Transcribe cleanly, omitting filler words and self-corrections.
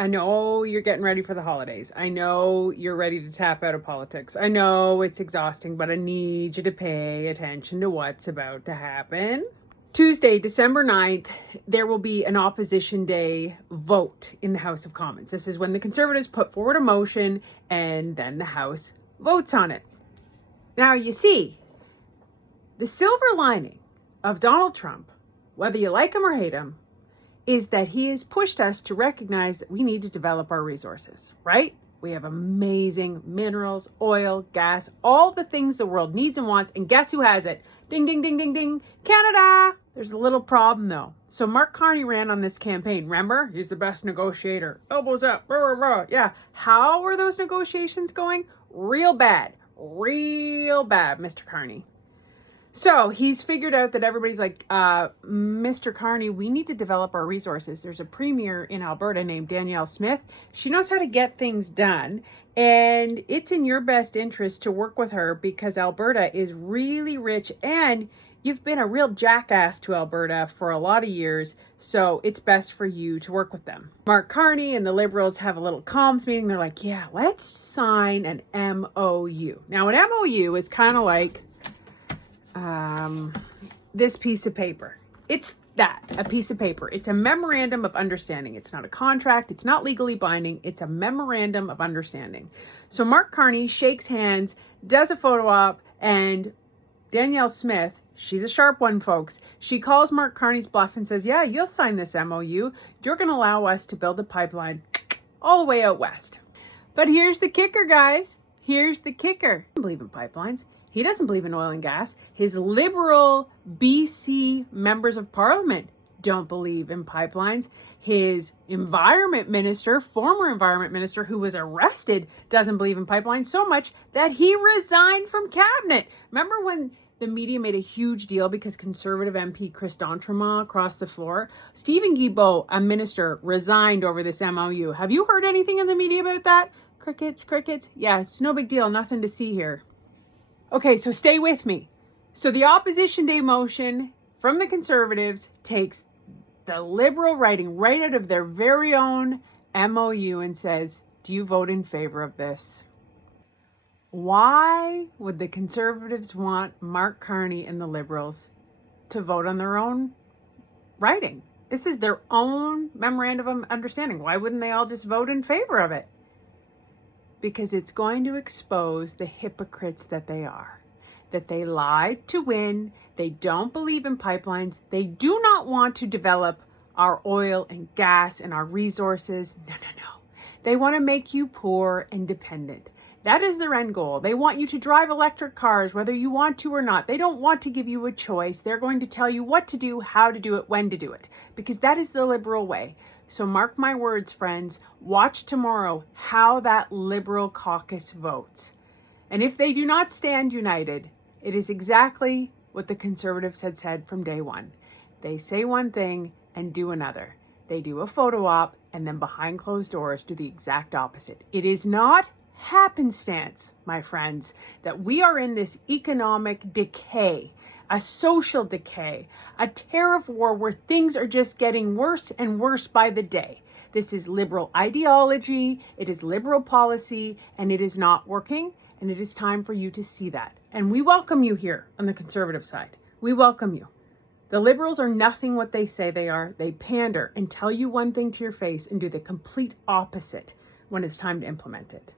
I know you're getting ready for the holidays. I know you're ready to tap out of politics. I know it's exhausting, but I need you to pay attention to what's about to happen. Tuesday, December 9th, there will be an opposition day vote in the House of Commons. This is when the Conservatives put forward a motion and then the House votes on it. Now, you see, the silver lining of Donald Trump, whether you like him or hate him, is that he has pushed us to recognize that we need to develop our resources, right? We have amazing minerals, oil, gas, all the things the world needs and wants. And guess who has it? Ding, ding, ding, ding, ding. Canada. There's a little problem though. So Mark Carney ran on this campaign. Remember? He's the best negotiator. Elbows up. Rah, rah, rah. Yeah. How are those negotiations going? Real bad. Real bad, Mr. Carney. So he's figured out that everybody's like, Mr. Carney, we need to develop our resources. There's a premier in Alberta named Danielle Smith. She knows how to get things done. And it's in your best interest to work with her because Alberta is really rich and you've been a real jackass to Alberta for a lot of years. So it's best for you to work with them. Mark Carney and the Liberals have a little comms meeting. They're like, yeah, let's sign an MOU. Now, an MOU is kind of like this piece of paper. It's a piece of paper. It's a memorandum of understanding. It's not a contract. It's not legally binding. It's a memorandum of understanding. So Mark Carney shakes hands, does a photo op, and Danielle Smith, she's a sharp one, folks. She calls Mark Carney's bluff and says, yeah, you'll sign this MOU. You're going to allow us to build a pipeline all the way out west. But here's the kicker, guys. Here's the kicker. He doesn't believe in pipelines. He doesn't believe in oil and gas. His Liberal BC members of parliament don't believe in pipelines. His environment minister, former environment minister, who was arrested, doesn't believe in pipelines so much that he resigned from cabinet. Remember when the media made a huge deal because Conservative MP Chris D'Entremont crossed the floor? Stephen Guilbeault, a minister, resigned over this MOU. Have you heard anything in the media about that? Crickets, crickets. Yeah, it's no big deal. Nothing to see here. Okay, so stay with me. So the opposition day motion from the Conservatives takes the Liberal writing right out of their very own MOU and says, do you vote in favor of this? Why would the Conservatives want Mark Carney and the Liberals to vote on their own writing? This is their own memorandum of understanding. Why wouldn't they all just vote in favor of it? Because it's going to expose the hypocrites that they are. That they lie to win. They don't believe in pipelines. They do not want to develop our oil and gas and our resources. No. They want to make you poor and dependent. That is their end goal. They want you to drive electric cars, whether you want to or not. They don't want to give you a choice. They're going to tell you what to do, how to do it, when to do it, because that is the Liberal way. So mark my words, friends, watch tomorrow how that Liberal caucus votes. And if they do not stand united, it is exactly what the Conservatives had said from day one. They say one thing and do another. They do a photo op and then behind closed doors do the exact opposite. It is not happenstance, my friends, that we are in this economic decay, a social decay, a tariff war where things are just getting worse and worse by the day. This is Liberal ideology, it is Liberal policy, and it is not working, and it is time for you to see that. And we welcome you here on the Conservative side. We welcome you. The Liberals are nothing what they say they are. They pander and tell you one thing to your face and do the complete opposite when it's time to implement it.